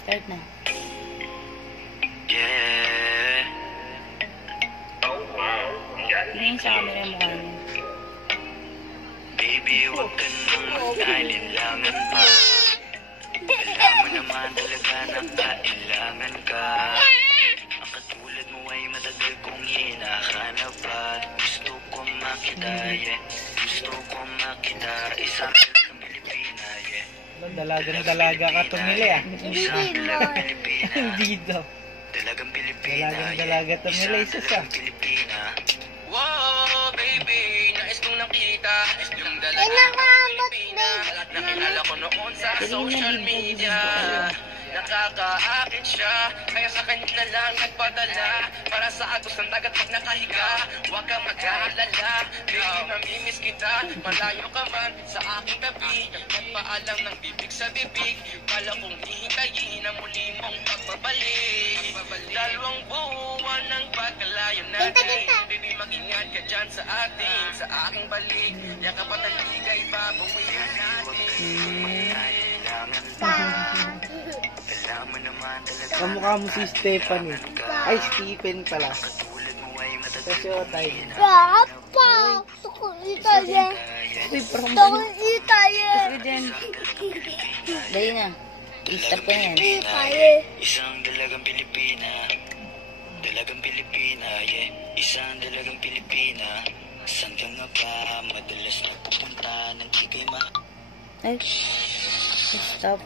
Start na. Yeah. Tingin sa camera yung mukha niya. Baby, huwag ka nang mag-alilangan pa. Alam mo naman talaga na kailangan ka. Ang katulad mo ay matagal kong hinahanap at gusto ko makita, yeah. Gusto ko makita isang Pilipina, yeah. Dalagang-dalaga ka tumili ah. Isang dalagang Pilipina. Hindi daw. Dalagang Pilipina, Dalagang-dalaga tumili isa sa. Pilipina. Wow, baby, nais kong nakita yung dalagang Pilipina. Nakilala ko noon sa social media. Nakakaakit siya, kaya sa kanya na lang nagpadala. Para sa agos ng dagat pag nakahiga, huwag ka mag-aalala. Baby, mamimiss kita, malayo ka man sa aking tabi. Nagpaalam ng bibig sa bibig, kala kong hihintayin ang muli mong pagbabalik. Dalawang buwan ng pagkalayo natin, baby, mag-ingat ka dyan sa atin, sa aking balik. Yakap at naligay, babawiin natin. Kamukha mo si Stephanie. Ay, Stephen pala. Kasi o tayo. Papa, gusto ko Italian. Gusto ko Italian. Sige din. Dali na. I-stop ko na yan. Italian. Isang dalagang Pilipina. Dalagang Pilipina, yeah. Isang dalagang Pilipina. Saan ka nga ba madalas nagpupunta ng di kay ma? Ay. Stop.